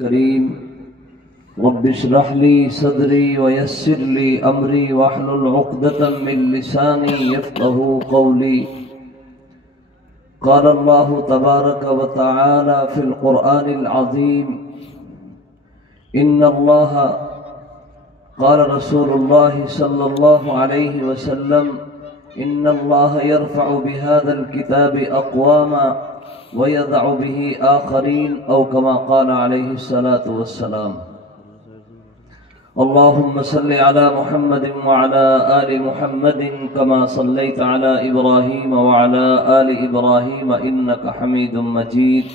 کریم رب اشرح لي صدري ويسر لي امري واحلل عقدة من لساني يفقهوا قولي. قال الله تبارك وتعالى في القرآن العظيم: ان الله قال رسول الله صلى الله عليه وسلم: ان الله يرفع بهذا الكتاب اقواما ويضع به آخرين أو كما قال عليه الصلاة والسلام. اللهم صل على محمد وعلى آل محمد كما صليت على إبراهيم وعلى آل إبراهيم إنك حميد مجيد.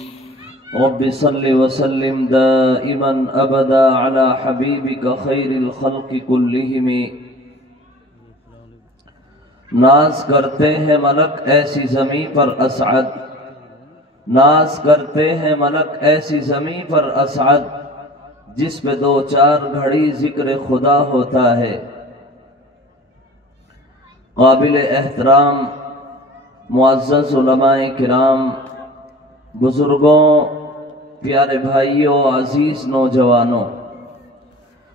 رب صل وسلم دائما أبدا على حبيبك خير الخلق كلهم. ناز کرتے ہیں ملک ایسی زمین پر اسعد، ناز کرتے ہیں ملک ایسی زمین پر اسعد، جس پہ دو چار گھڑی ذکر خدا ہوتا ہے. قابل احترام معزز علماء کرام، بزرگوں، پیارے بھائیوں، عزیز نوجوانوں،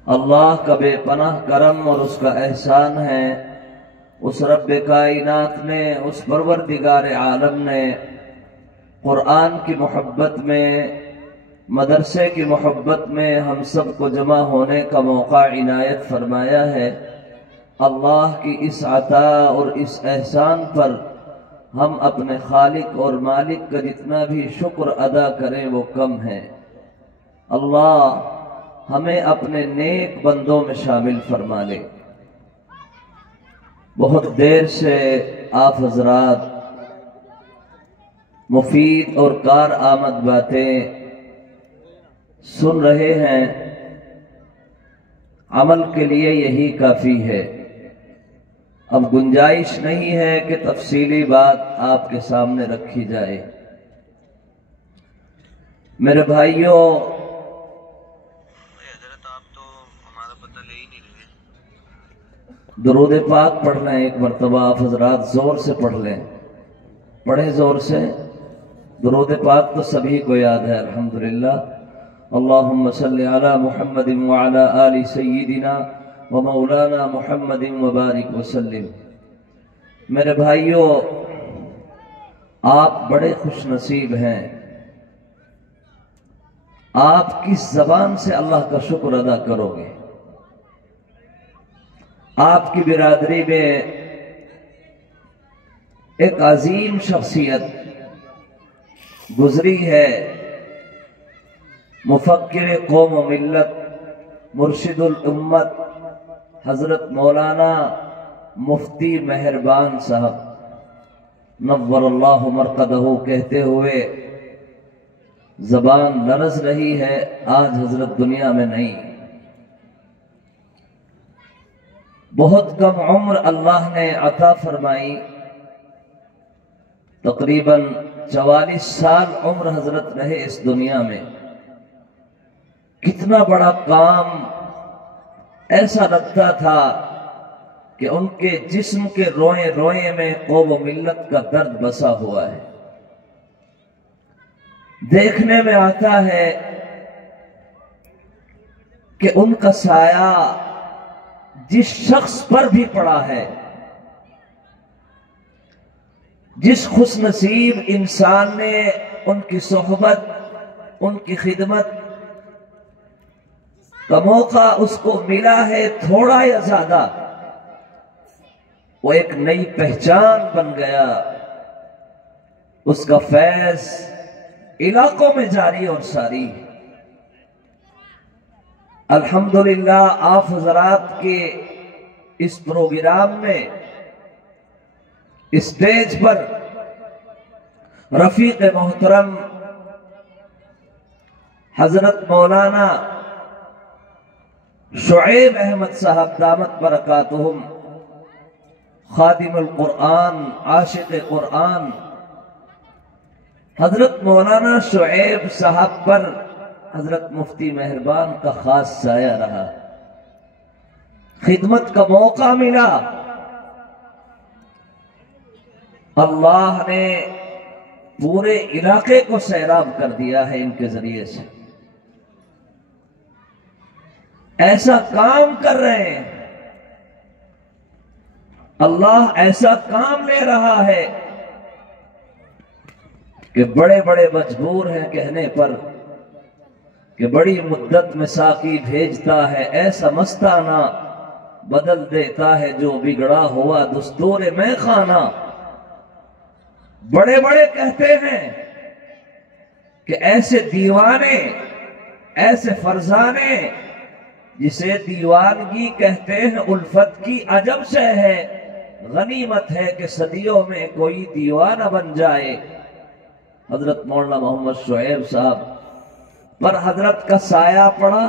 اللہ کا بے پناہ کرم اور اس کا احسان ہے. اس رب کائنات نے، اس پروردگار عالم نے قرآن کی محبت میں، مدرسے کی محبت میں ہم سب کو جمع ہونے کا موقع عنایت فرمایا ہے. اللہ کی اس عطا اور اس احسان پر ہم اپنے خالق اور مالک کا جتنا بھی شکر ادا کریں وہ کم ہے. اللہ ہمیں اپنے نیک بندوں میں شامل فرما لے. بہت دیر سے آپ حضرات مفید اور کارآمد باتیں سن رہے ہیں. عمل کے لیے یہی کافی ہے. اب گنجائش نہیں ہے کہ تفصیلی بات آپ کے سامنے رکھی جائے. میرے بھائیوں، درود پاک پڑھ لیں ایک مرتبہ. آپ حضرات زور سے پڑھ لیں، پڑھیں زور سے. درود پاک تو سبھی کو یاد ہے الحمدللہ. اللہم صلی علی محمد وعلی آل سیدنا و مولانا محمد وبارک وسلم. میرے بھائیوں، آپ بڑے خوش نصیب ہیں. آپ کس زبان سے اللہ کا شکر ادا کرو گے؟ آپ کی برادری میں ایک عظیم شخصیت گزری ہے، مفکر قوم و ملت، مرشد الامت، حضرت مولانا مفتی مہربان صاحب نور اللہ مرقدہ کہتے ہوئے زبان لرز رہی ہے. آج حضرت دنیا میں نہیں. بہت کم عمر اللہ نے عطا فرمائی. تقریباً 44 سال عمر حضرت رہے اس دنیا میں. کتنا بڑا کام. ایسا لگتا تھا کہ ان کے جسم کے روئیں روئیں میں قوم و ملت کا درد بسا ہوا ہے. دیکھنے میں آتا ہے کہ ان کا سایہ جس شخص پر بھی پڑا ہے، جس خوش نصیب انسان نے ان کی صحبت، ان کی خدمت کا موقع اس کو ملا ہے، تھوڑا یا زیادہ، وہ ایک نئی پہچان بن گیا. اس کا فیض علاقوں میں جاری اور ساری. الحمدللہ آپ حضرات کے اس پروگرام میں اسٹیج پر رفیق محترم حضرت مولانا شعیب احمد صاحب دامت برکاتہم، خادم القرآن، عاشق قرآن، حضرت مولانا شعیب صاحب پر حضرت مفتی مہربان کا خاص سایہ رہا. خدمت کا موقع ملا. اللہ نے پورے علاقے کو سیراب کر دیا ہے ان کے ذریعے سے. ایسا کام کر رہے ہیں، اللہ ایسا کام لے رہا ہے کہ بڑے بڑے مجبور ہیں کہنے پر کہ بڑی مدت میں ساقی بھیجتا ہے، ایسا مستانہ بدل دیتا ہے جو بگڑا ہوا دستور میں خانہ۔ بڑے بڑے کہتے ہیں کہ ایسے دیوانے، ایسے فرزانے جسے دیوانگی کہتے ہیں الفت کی عجب سے ہے، غنیمت ہے کہ صدیوں میں کوئی دیوانہ بن جائے۔ حضرت مولانا محمد شعیب صاحب پر حضرت کا سایہ پڑا،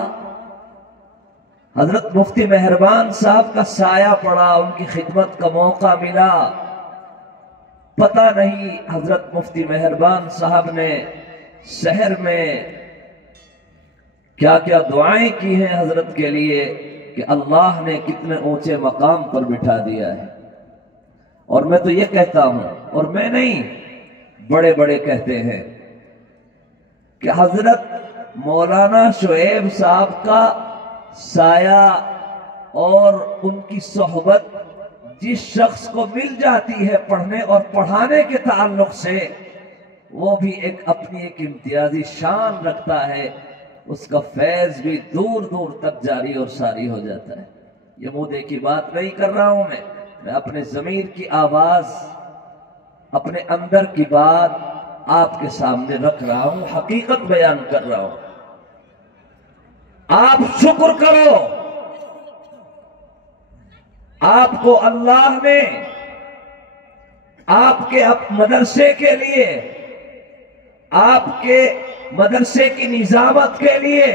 حضرت مفتی مہربان صاحب کا سایہ پڑا، ان کی خدمت کا موقع ملا۔ پتہ نہیں حضرت مفتی مہربان صاحب نے شہر میں کیا کیا دعائیں کی ہیں حضرت کے لیے کہ اللہ نے کتنے اونچے مقام پر بٹھا دیا ہے۔ اور میں تو یہ کہتا ہوں، اور میں نہیں، بڑے بڑے کہتے ہیں کہ حضرت مولانا شعیب صاحب کا سایہ اور ان کی صحبت جس شخص کو مل جاتی ہے پڑھنے اور پڑھانے کے تعلق سے، وہ بھی اپنی ایک امتیازی شان رکھتا ہے، اس کا فیض بھی دور دور تک جاری اور ساری ہو جاتا ہے۔ یہ مودے کی بات نہیں کر رہا ہوں میں اپنے ضمیر کی آواز، اپنے اندر کی بات آپ کے سامنے رکھ رہا ہوں، حقیقت بیان کر رہا ہوں۔ آپ شکر کرو، آپ کو اللہ نے آپ کے مدرسے کے لیے، آپ کے مدرسے کی نظامت کے لیے،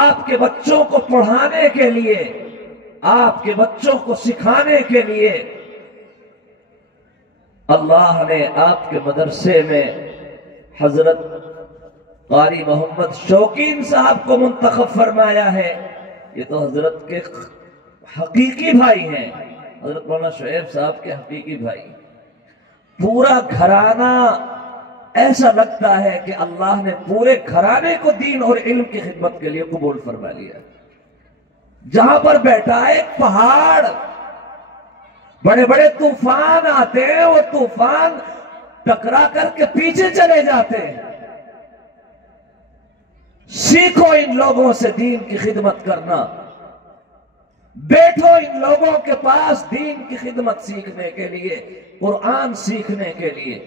آپ کے بچوں کو پڑھانے کے لیے، آپ کے بچوں کو سکھانے کے لیے، اللہ نے آپ کے مدرسے میں حضرت قاری محمد شوقین صاحب کو منتخب فرمایا ہے۔ یہ تو حضرت کے حقیقی بھائی ہیں، حضرت مولانا شعیب صاحب کے حقیقی بھائی۔ پورا گھرانہ ایسا لگتا ہے کہ اللہ نے پورے گھرانے کو دین اور علم کی خدمت کے لیے قبول فرما لیا۔ جہاں پر بیٹھا ہے ایک پہاڑ، بڑے بڑے طوفان آتے ہیں، وہ طوفان ٹکرا کر کے پیچھے چلے جاتے ہیں۔ سیکھو ان لوگوں سے دین کی خدمت کرنا، بیٹھو ان لوگوں کے پاس دین کی خدمت سیکھنے کے لیے، قرآن سیکھنے کے لیے۔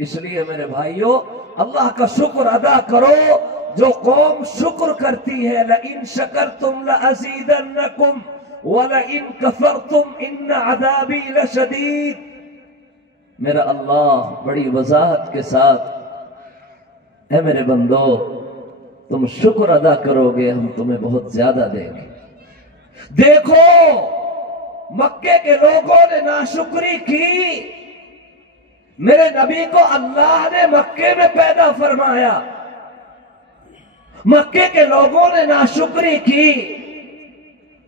اس لیے میرے بھائیوں، اللہ کا شکر ادا کرو۔ جو قوم شکر کرتی ہے، لَإِن شَكَرْتُمْ لَأَزِيدَنَّكُمْ وَلَإِن كَفَرْتُمْ إِنَّ عَذَابِي لَشَدِيدٌ۔ میرا اللہ بڑی وضاحت کے ساتھ، اے میرے بندو، تم شکر ادا کرو گے، ہم تمہیں بہت زیادہ دیں گے۔ دیکھو مکے کے لوگوں نے ناشکری کی، میرے نبی کو اللہ نے مکے میں پیدا فرمایا، مکے کے لوگوں نے ناشکری کی،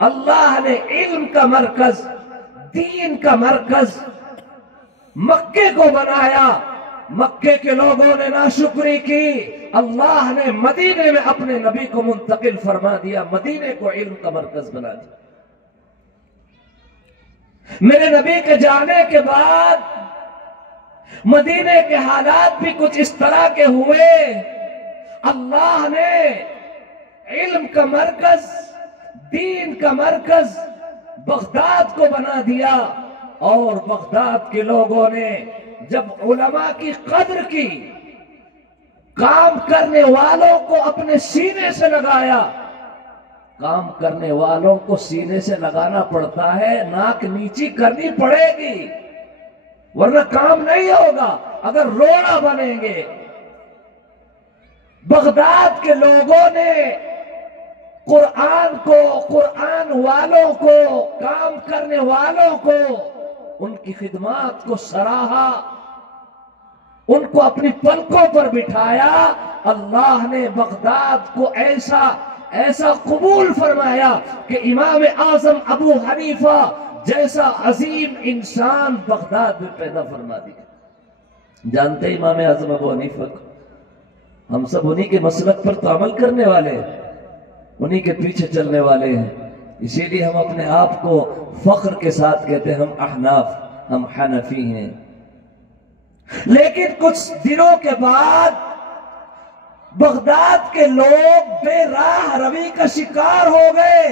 اللہ نے علم کا مرکز، دین کا مرکز مکے کو بنایا، مکے کے لوگوں نے ناشکری کی، اللہ نے مدینے میں اپنے نبی کو منتقل فرما دیا، مدینے کو علم کا مرکز بنا دیا۔ میرے نبی کے جانے کے بعد مدینے کے حالات بھی کچھ اس طرح کے ہوئے، اللہ نے علم کا مرکز، دین کا مرکز بغداد کو بنا دیا، اور بغداد کے لوگوں نے جب علماء کی قدر کی، کام کرنے والوں کو اپنے سینے سے لگایا۔ کام کرنے والوں کو سینے سے لگانا پڑتا ہے، ناک نیچی کرنی پڑے گی، ورنہ کام نہیں ہوگا اگر روڑا بنیں گے۔ بغداد کے لوگوں نے قرآن کو، قرآن والوں کو، کام کرنے والوں کو، ان کی خدمات کو سراہا، ان کو اپنی پلکوں پر بٹھایا۔ اللہ نے بغداد کو ایسا قبول فرمایا کہ امام اعظم ابو حنیفہ جیسا عظیم انسان بغداد میں پیدا فرما دیا۔ جانتے امام اعظم ابو حنیفہ کو؟ ہم سب انہی کے مسلک پر تو عمل کرنے والے ہیں۔ انہی کے پیچھے چلنے والے ہیں. اسی لیے ہم اپنے آپ کو فخر کے ساتھ کہتے ہیں ہم احناف، ہم حنفی ہیں. لیکن کچھ دنوں کے بعد بغداد کے لوگ بے راہ روی کا شکار ہو گئے،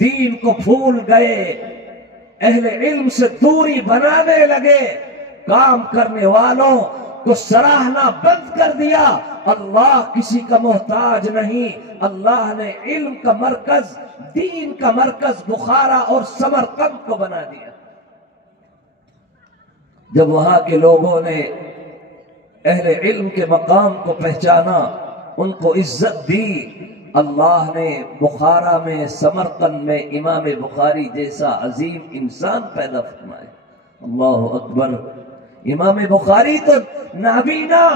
دین کو بھول گئے، اہل علم سے دوری بنانے لگے، کام کرنے والوں کو سراہنا بند کر دیا. اللہ کسی کا محتاج نہیں. اللہ نے علم کا مرکز، دین کا مرکز بخارا اور سمرقند کو بنا دیا. جب وہاں کے لوگوں نے اہل علم کے مقام کو پہچانا، ان کو عزت دی، اللہ نے بخارا میں، سمرقند میں امام بخاری جیسا عظیم انسان پیدا فرمائے. اللہ اکبر. امام بخاری تو نابینا،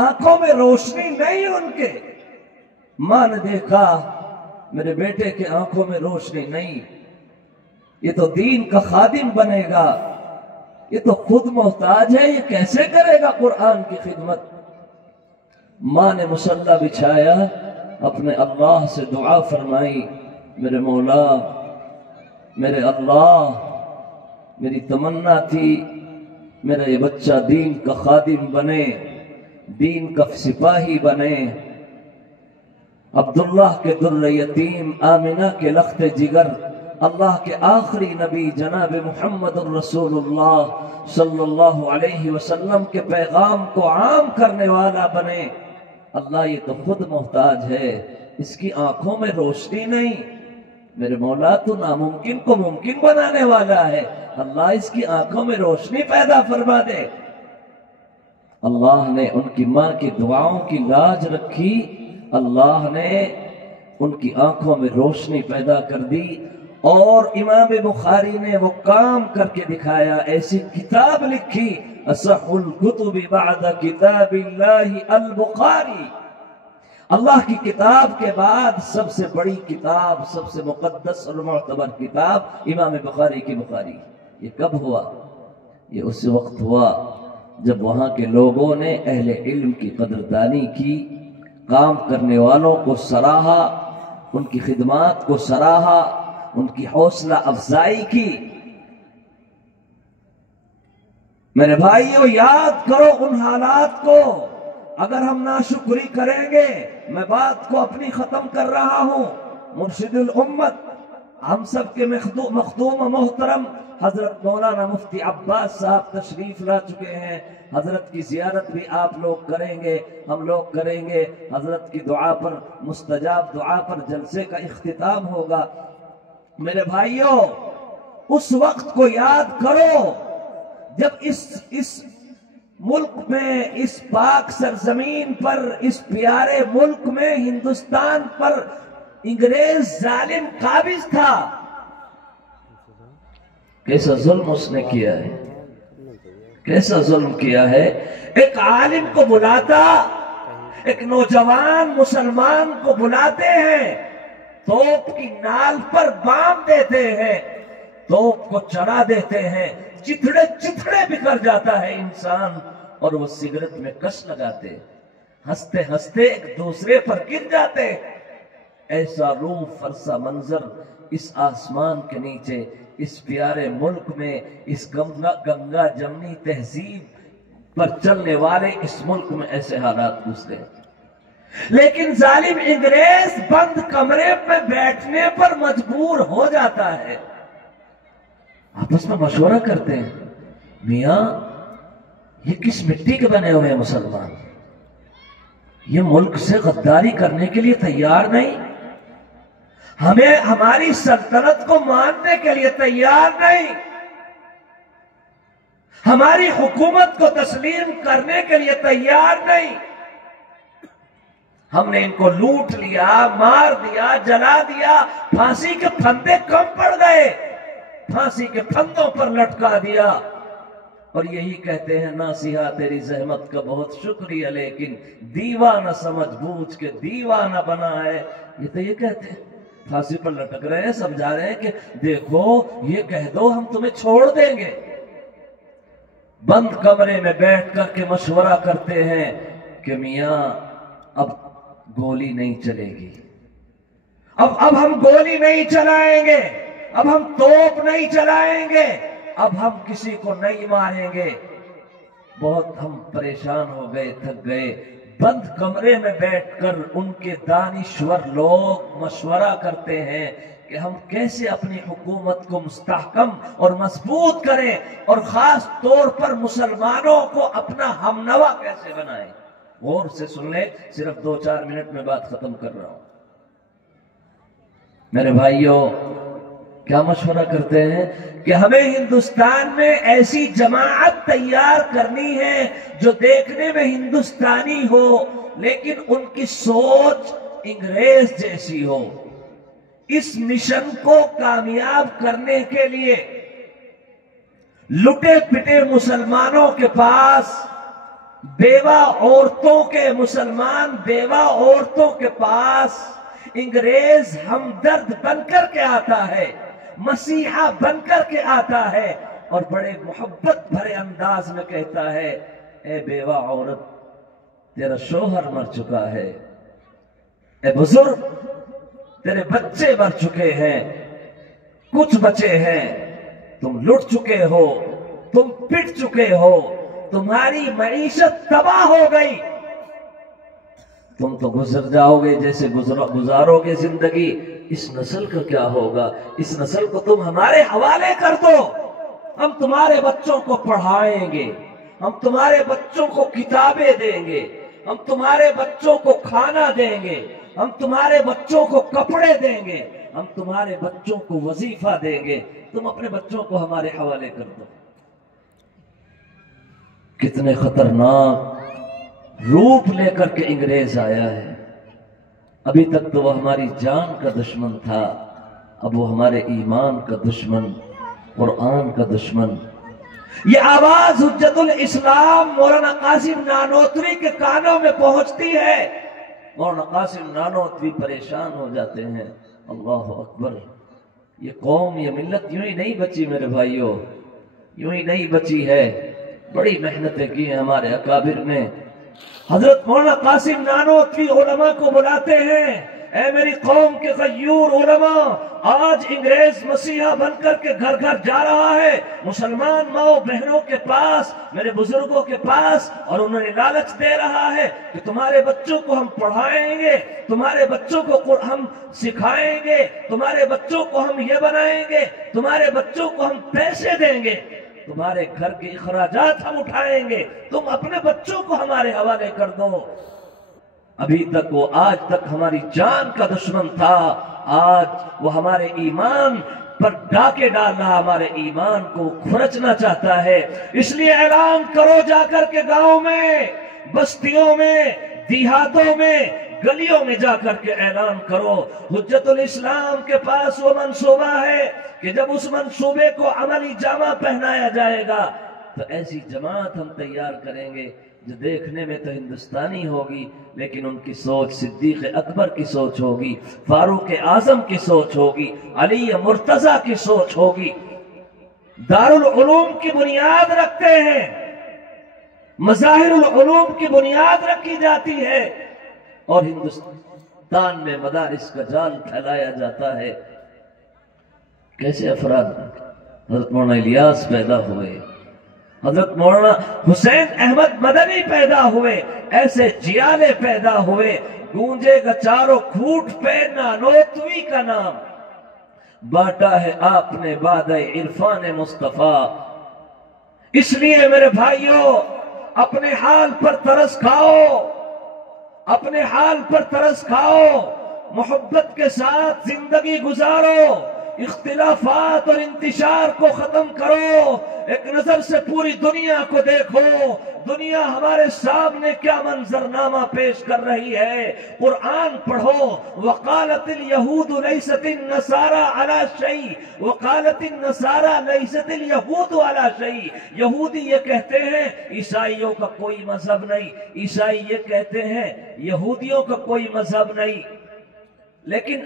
آنکھوں میں روشنی نہیں ان کے. ماں نے دیکھا میرے بیٹے کے آنکھوں میں روشنی نہیں، یہ تو دین کا خادم بنے گا، یہ تو خود محتاج ہے، یہ کیسے کرے گا قرآن کی خدمت. ماں نے مصلی بچھایا، اپنے اللہ سے دعا فرمائی، میرے مولا، میرے اللہ، میری تمنا تھی میرا یہ بچہ دین کا خادم بنے، دین کا سپاہی بنے. عبداللہ کے در یتیم، آمنہ کے لخت جگر، اللہ کے آخری نبی جناب محمد الرسول اللہ صلی اللہ علیہ وسلم کے پیغام کو عام کرنے والا بنے. اللہ یہ تو خود محتاج ہے، اس کی آنکھوں میں روشنی نہیں. میرے مولا تو ناممکن کو ممکن بنانے والا ہے، اللہ اس کی آنکھوں میں روشنی پیدا فرما دے. اللہ نے ان کی ماں کی دعاؤں کی لاج رکھی، اللہ نے ان کی آنکھوں میں روشنی پیدا کر دی، اور امام بخاری نے وہ کام کر کے دکھایا. ایسی کتاب لکھی، اصح الکتب بعد کتاب اللہ البخاری. اللہ کی کتاب کے بعد سب سے بڑی کتاب، سب سے مقدس اور معتبر کتاب امام بخاری کی بخاری. یہ کب ہوا؟ یہ اس وقت ہوا جب وہاں کے لوگوں نے اہل علم کی قدردانی کی، کام کرنے والوں کو سراہا، ان کی خدمات کو سراہا، ان کی حوصلہ افزائی کی. میرے بھائیو، یاد کرو ان حالات کو. اگر ہم ناشکری کریں گے، میں بات کو اپنی ختم کر رہا ہوں، مرشد الامت، ہم سب کے مخدوم و محترم حضرت مولانا مفتی عباس صاحب تشریف لا چکے ہیں. حضرت کی زیارت بھی آپ لوگ کریں گے، ہم لوگ کریں گے. حضرت کی دعا پر، مستجاب دعا پر جلسے کا اختتام ہوگا. میرے بھائیوں، اس وقت کو یاد کرو جب اس ملک میں، اس پاک سرزمین پر، اس پیارے ملک میں، ہندوستان پر انگریز ظالم قابض تھا. کیسا ظلم اس نے کیا ہے، کیسا ظلم کیا ہے. ایک عالم کو بلاتا، ایک نوجوان مسلمان کو بلاتے ہیں، توپ کی نال پر باندھ دیتے ہیں، توپ کو چڑھا دیتے ہیں، چتھڑے بکھر جاتا ہے انسان، اور وہ سگریٹ میں کش لگاتے، ہنستے ہنستے ایک دوسرے پر گر جاتے. ایسا روح فرسا منظر اس آسمان کے نیچے، اس پیارے ملک میں، اس گنگا جمنی تہذیب پر چلنے والے اس ملک میں ایسے حالات گزرے. لیکن ظالم انگریز بند کمرے میں بیٹھنے پر مجبور ہو جاتا ہے. آپس میں مشورہ کرتے ہیں، میاں یہ کس مٹی کے بنے ہوئے ہیں مسلمان، یہ ملک سے غداری کرنے کے لیے تیار نہیں، ہمیں ہماری سلطنت کو ماننے کے لیے تیار نہیں، ہماری حکومت کو تسلیم کرنے کے لیے تیار نہیں. ہم نے ان کو لوٹ لیا، مار دیا، جلا دیا، پھانسی کے پھندے کم پڑ گئے، پھانسی کے پھندوں پر لٹکا دیا. اور یہی کہتے ہیں، ناسیحا تیری زحمت کا بہت شکریہ، لیکن دیوانہ سمجھ بوجھ کے دیوانہ بنا ہے. یہ تو یہ کہتے ہیں، پھانسی پر لٹک رہے ہیں، سمجھا رہے ہیں کہ دیکھو یہ کہہ دو ہم تمہیں چھوڑ دیں گے. بند کمرے میں بیٹھ کر کے مشورہ کرتے ہیں کہ میاں اب گولی نہیں چلے گی، اب ہم گولی نہیں چلائیں گے، اب ہم توپ نہیں چلائیں گے، اب ہم کسی کو نہیں ماریں گے۔ بہت ہم پریشان ہو گئے، تھک گئے۔ بند کمرے میں بیٹھ کر ان کے دانشور لوگ مشورہ کرتے ہیں کہ ہم کیسے اپنی حکومت کو مستحکم اور مضبوط کریں، اور خاص طور پر مسلمانوں کو اپنا ہمنوا کیسے بنائیں۔ غور سے سن لیں، صرف 2-4 منٹ میں بات ختم کر رہا ہوں۔ میرے بھائیوں، کیا مشورہ کرتے ہیں کہ ہمیں ہندوستان میں ایسی جماعت تیار کرنی ہے جو دیکھنے میں ہندوستانی ہو لیکن ان کی سوچ انگریز جیسی ہو۔ اس مشن کو کامیاب کرنے کے لیے لٹے پٹے مسلمانوں کے پاس بیوہ عورتوں کے مسلمان بیوہ عورتوں کے پاس انگریز ہمدرد بن کر کے آتا ہے، مسیحا بن کر کے آتا ہے، اور بڑے محبت بھرے انداز میں کہتا ہے، اے بیوہ عورت، تیرا شوہر مر چکا ہے، اے بزرگ، تیرے بچے مر چکے ہیں، کچھ بچے ہیں، تم لٹ چکے ہو، تم پٹ چکے ہو، تمہاری معیشت تباہ ہو گئی، تم تو گزر جاؤ گے جیسے گزارو گے زندگی، اس نسل کا کیا ہوگا؟ اس نسل کو تم ہمارے حوالے کر دو، ہم تمہارے بچوں کو پڑھائیں گے، ہم تمہارے بچوں کو کتابیں دیں گے، ہم تمہارے بچوں کو کھانا دیں گے، ہم تمہارے بچوں کو کپڑے دیں گے، ہم تمہارے بچوں کو وظیفہ دیں گے، تم اپنے بچوں کو ہمارے حوالے کر دو۔ کتنے خطرناک روپ لے کر کے انگریز آیا ہے۔ ابھی تک تو وہ ہماری جان کا دشمن تھا، اب وہ ہمارے ایمان کا دشمن، قرآن کا دشمن۔ یہ آواز حجت الاسلام مولانا قاسم نانوتوی کے کانوں میں پہنچتی ہے، مولانا قاسم نانوتوی پریشان ہو جاتے ہیں۔ اللہ اکبر! یہ قوم، یہ ملت یوں ہی نہیں بچی میرے بھائیوں، یوں ہی نہیں بچی ہے، بڑی محنتیں کی ہیں ہمارے اکابر نے۔ حضرت مولانا قاسم نانوتوی علماء کو بلاتے ہیں، اے میری قوم کے غیور علماء، آج انگریز مسیحا بن کر کے گھر گھر جا رہا ہے مسلمان ماؤں بہنوں کے پاس، میرے بزرگوں کے پاس، اور انہوں نے لالچ دے رہا ہے کہ تمہارے بچوں کو ہم پڑھائیں گے، تمہارے بچوں کو ہم سکھائیں گے، تمہارے بچوں کو ہم یہ بنائیں گے، تمہارے بچوں کو ہم پیسے دیں گے، تمہارے گھر کے اخراجات ہم اٹھائیں گے، تم اپنے بچوں کو ہمارے حوالے کر دو۔ ابھی تک وہ آج تک ہماری جان کا دشمن تھا، آج وہ ہمارے ایمان پر ڈاکے ڈال رہا، ہمارے ایمان کو کھرچنا چاہتا ہے۔ اس لیے اعلان کرو جا کر کے گاؤں میں، بستیوں میں، دیہاتوں میں، گلیوں میں جا کر کے اعلان کرو۔ حجت الاسلام کے پاس وہ منصوبہ ہے کہ جب اس منصوبے کو عملی جامہ پہنایا جائے گا تو ایسی جماعت ہم تیار کریں گے جو دیکھنے میں تو ہندوستانی ہوگی لیکن ان کی سوچ صدیق اکبر کی سوچ ہوگی، فاروق اعظم کی سوچ ہوگی، علی مرتضیٰ کی سوچ ہوگی۔ دارالعلوم کی بنیاد رکھتے ہیں، مظاہر العلوم کی بنیاد رکھی جاتی ہے، اور ہندوستان میں مدارس کا جال پھیلایا جاتا ہے۔ کیسے افراد؟ حضرت مولانا الیاس پیدا ہوئے، حضرت مولانا حسین احمد مدنی پیدا ہوئے، ایسے جیالے پیدا ہوئے، گونجے گا چاروں کھوٹ پہ نانوتوی کا نام، بانٹا ہے آپ نے بادہ عرفان مصطفیٰ۔ اس لیے میرے بھائیوں، اپنے حال پر ترس کھاؤ، اپنے حال پر ترس کھاؤ، محبت کے ساتھ زندگی گزارو، اختلافات اور انتشار کو ختم کرو، ایک نظر سے پوری دنیا کو دیکھو، دنیا ہمارے سامنے کیا منظرنامہ پیش کر رہی ہے۔ قرآن پڑھو، وقالت اليہود لیست النصارى على شيء وقالت النصارى لیست اليہود على شيء۔ یہودی یہ کہتے ہیں عیسائیوں کا کوئی مذہب نہیں، عیسائی یہ کہتے ہیں یہودیوں کا کوئی مذہب نہیں، لیکن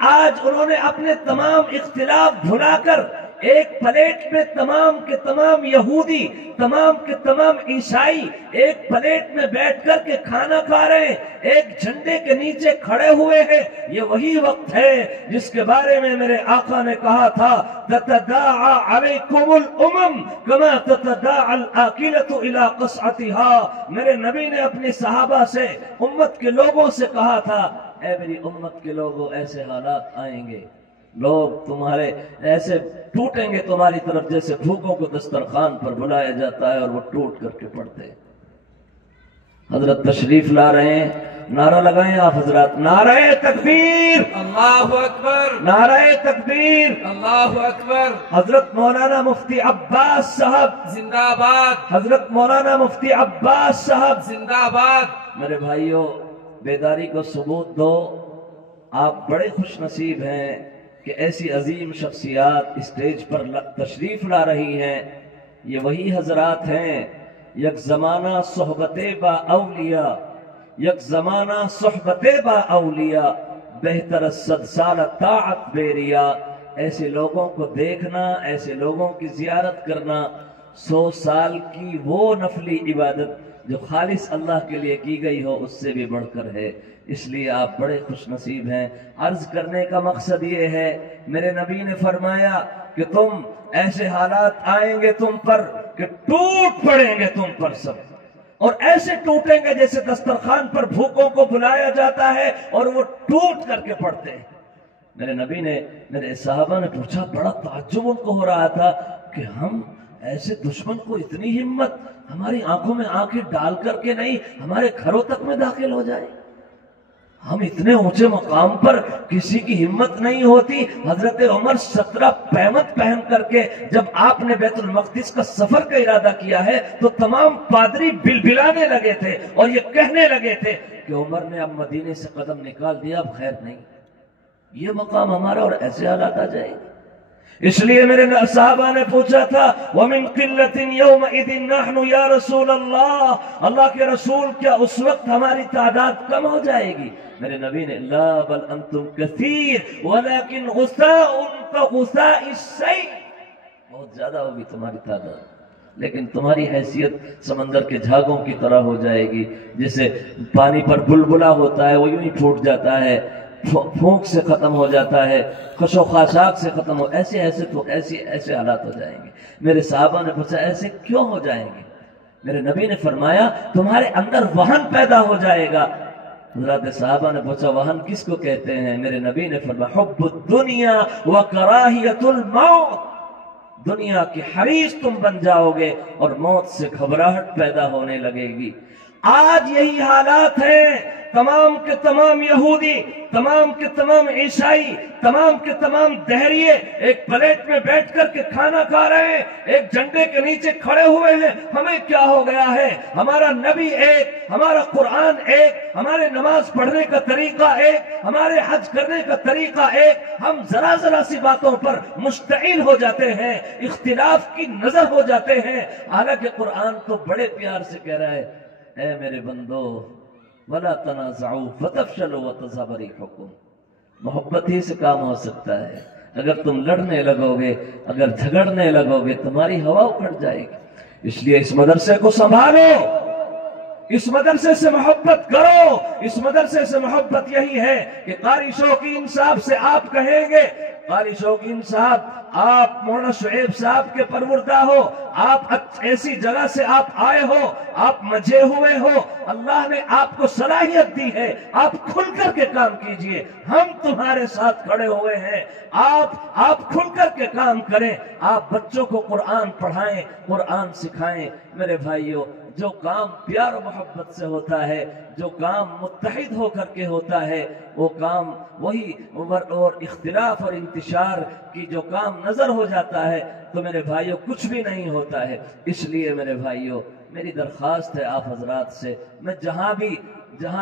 آج انہوں نے اپنے تمام اختلاف بھلا کر ایک پلیٹ میں تمام کے تمام یہودی، تمام کے تمام عیسائی ایک پلیٹ میں بیٹھ کر کے کھانا کھا رہے ہیں، ایک جھنڈے کے نیچے کھڑے ہوئے ہیں۔ یہ وہی وقت ہے جس کے بارے میں میرے آقا نے کہا تھا تتداعى علیکم الامم کما تتداعى الآکلۃ الی قصعتها۔ میرے نبی نے اپنی صحابہ سے، امت کے لوگوں سے کہا تھا، اے میری امت کے لوگوں، ایسے حالات آئیں گے، لوگ تمہارے ایسے ٹوٹیں گے تمہاری طرف جیسے بھوکوں کو دسترخوان پر بلایا جاتا ہے اور وہ ٹوٹ کر کے پڑتے ہیں۔ حضرت تشریف لا رہے ہیں، نعرہ لگائیں آپ حضرات، نعرہ تکبیر، اللہ اکبر، نعرہ تکبیر، اللہ اکبر، حضرت مولانا مفتی عباس صاحب زندہ باد، حضرت مولانا مفتی عباس صاحب زندہ باد۔ میرے بھائیوں، بیداری کو ثبوت دو۔ آپ بڑے خوش نصیب ہیں کہ ایسی عظیم شخصیات اسٹیج پر تشریف لا رہی ہیں۔ یہ وہی حضرات ہیں، یک زمانہ صحبت با اولیاء، یک زمانہ صحبت با اولیاء، بہتر از 100 سال طاعت بیریا۔ ایسے لوگوں کو دیکھنا، ایسے لوگوں کی زیارت کرنا 100 سال کی وہ نفلی عبادت جو خالص اللہ کے لیے کی گئی ہو اس سے بھی بڑھ کر ہے۔ اس لیے آپ بڑے خوش نصیب ہیں۔ عرض کرنے کا مقصد یہ ہے، میرے نبی نے فرمایا کہ تم ایسے حالات آئیں گے تم پر کہ ٹوٹ پڑیں گے تم پر سب، اور ایسے ٹوٹیں گے جیسے دسترخوان پر بھوکوں کو بلایا جاتا ہے اور وہ ٹوٹ کر کے پڑتے ہیں۔ میرے نبی نے، میرے صحابہ نے پوچھا، بڑا تعجب ان کو ہو رہا تھا کہ ہم ایسے دشمن کو اتنی ہمت، ہماری آنکھوں میں آنکھیں ڈال کر کے نہیں، ہمارے گھروں تک میں داخل ہو جائے۔ ہم اتنے اونچے مقام پر کسی کی ہمت نہیں ہوتی۔ حضرت عمر 17 پیمت پہن کر کے جب آپ نے بیت المقدس کا سفر کا ارادہ کیا ہے تو تمام پادری بلبلانے لگے تھے اور یہ کہنے لگے تھے کہ عمر نے اب مدینے سے قدم نکال دیا، اب خیر نہیں، یہ مقام ہمارا، اور ایسے حالات آ جائیں گے۔ اس لیے میرے صحابہ نے پوچھا تھا وَمِن قِلَّةٍ يَوْمَئِذٍ نَحْنُ يَا رسول اللہ، اللہ کے رسول کیا اس وقت ہماری تعداد کم ہو جائے گی؟ میرے نبی نے لا بل انتم کثیر ولكن غثاء كغثاء السیل، بہت زیادہ ہوگی تمہاری تعداد، لیکن تمہاری حیثیت سمندر کے جھاگوں کی طرح ہو جائے گی، جیسے پانی پر بلبلا ہوتا ہے وہ یوں ہی پھوٹ جاتا ہے، پھونک سے ختم ہو جاتا ہے، خش و خاشاک سے ختم ہو، ایسے حالات ہو جائیں گے۔ میرے صحابہ نے پوچھا ایسے کیوں ہو جائیں گے؟ میرے نبی نے فرمایا تمہارے اندر وہن پیدا ہو جائے گا۔ حضرات صحابہ نے پوچھا وہن کس کو کہتے ہیں؟ میرے نبی نے فرمایا حب الدنیا و کراہیت الموت، دنیا کی حریص تم بن جاؤ گے اور موت سے گھبراہٹ پیدا ہونے لگے گی۔ آج یہی حالات ہیں، تمام کے تمام یہودی، تمام کے تمام عیسائی، تمام کے تمام دہریے ایک پلیٹ میں بیٹھ کر کے کھانا کھا رہے ہیں، ایک جھنڈے کے نیچے کھڑے ہوئے ہیں۔ ہمیں کیا ہو گیا ہے؟ ہمارا نبی ایک، ہمارا قرآن ایک، ہمارے نماز پڑھنے کا طریقہ ایک، ہمارے حج کرنے کا طریقہ ایک، ہم ذرا ذرا سی باتوں پر مشتعل ہو جاتے ہیں، اختلاف کی نظر ہو جاتے ہیں، حالانکہ قرآن تو بڑے پیار سے کہہ رہا ہے اے میرے بندو وَلَا تَنَازَعُوا فَتَفْشَلُوا وَتَذْهَبَ رِيحُكُمْ، محبت ہی سے کام ہو سکتا ہے۔ اگر تم لڑنے لگو گے، اگر جھگڑنے لگو گے، تمہاری ہوا اکھڑ جائے گی۔ اس لیے اس مدرسے کو سنبھالو، اس مدرسے سے محبت کرو۔ اس مدرسے سے محبت یہی ہے کہ قاری شوقین صاحب سے آپ کہیں گے قاری شوقین صاحب آپ مولانا شعیب صاحب کے پروردہ ہو، آپ ایسی جگہ سے آپ آئے ہو، آپ مجھے ہوئے ہو، اللہ نے آپ کو صلاحیت دی ہے، آپ کھل کر کے کام کیجئے، ہم تمہارے ساتھ کھڑے ہوئے ہیں، آپ کھل کر کے کام کریں، آپ بچوں کو قرآن پڑھائیں، قرآن سکھائیں۔ میرے بھائیوں، جو کام پیار و محبت سے ہوتا ہے، جو کام متحد ہو کر کے ہوتا ہے، وہ کام وہی اور اختلاف اور انتشار کی جو کام نظر ہو جاتا ہے تو میرے بھائیوں کچھ بھی نہیں ہوتا ہے۔ اس لیے میرے بھائیوں میری درخواست ہے آپ حضرات سے، میں جہاں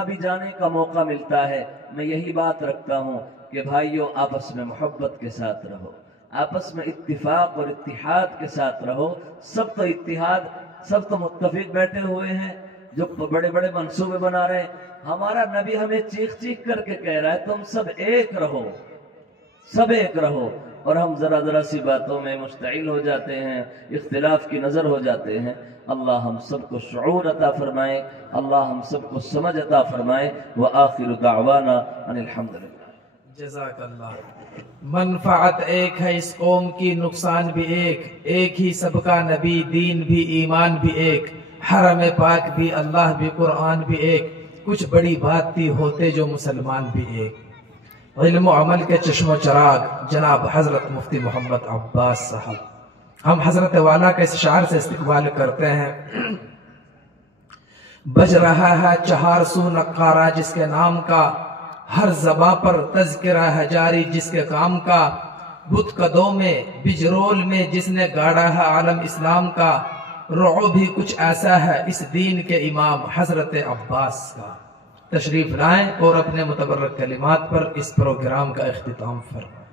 بھی جانے کا موقع ملتا ہے میں یہی بات رکھتا ہوں کہ بھائیوں آپس میں محبت کے ساتھ رہو، آپس میں اتفاق اور اتحاد کے ساتھ رہو۔ سب تو متفق بیٹھے ہوئے ہیں جو بڑے بڑے منصوبے بنا رہے ہیں۔ ہمارا نبی ہمیں چیخ چیخ کر کے کہہ رہا ہے تم سب ایک رہو، سب ایک رہو۔ اور ہم ذرا ذرا سی باتوں میں مشتعل ہو جاتے ہیں، اختلاف کی نظر ہو جاتے ہیں۔ اللہ ہم سب کو شعور عطا فرمائے، اللہ ہم سب کو سمجھ عطا فرمائے۔ وآخر دعوانا ان الحمدللہ۔ جزاک اللہ۔ منفعت ایک ہے اس قوم کی، نقصان بھی ایک ہی سب کا نبی، دین بھی ایمان بھی ایک، حرم پاک بھی اللہ بھی قرآن بھی ایک، کچھ بڑی بات تھی ہوتے جو مسلمان بھی ایک۔ علم و عمل کے چشم و چراغ جناب حضرت مفتی محمد عباس صاحب، ہم حضرت والا کے اس شعر سے استقبال کرتے ہیں۔ بج رہا ہے 400 نقارہ جس کے نام کا، ہر زباں پر تذکرہ ہے جاری جس کے کام کا، بت قدوں میں بجرول میں جس نے گاڑا ہے عالم اسلام کا، رعب بھی کچھ ایسا ہے اس دین کے امام حضرت عباس کا۔ تشریف لائیں اور اپنے متبرک کلمات پر اس پروگرام کا اختتام فرمائیں۔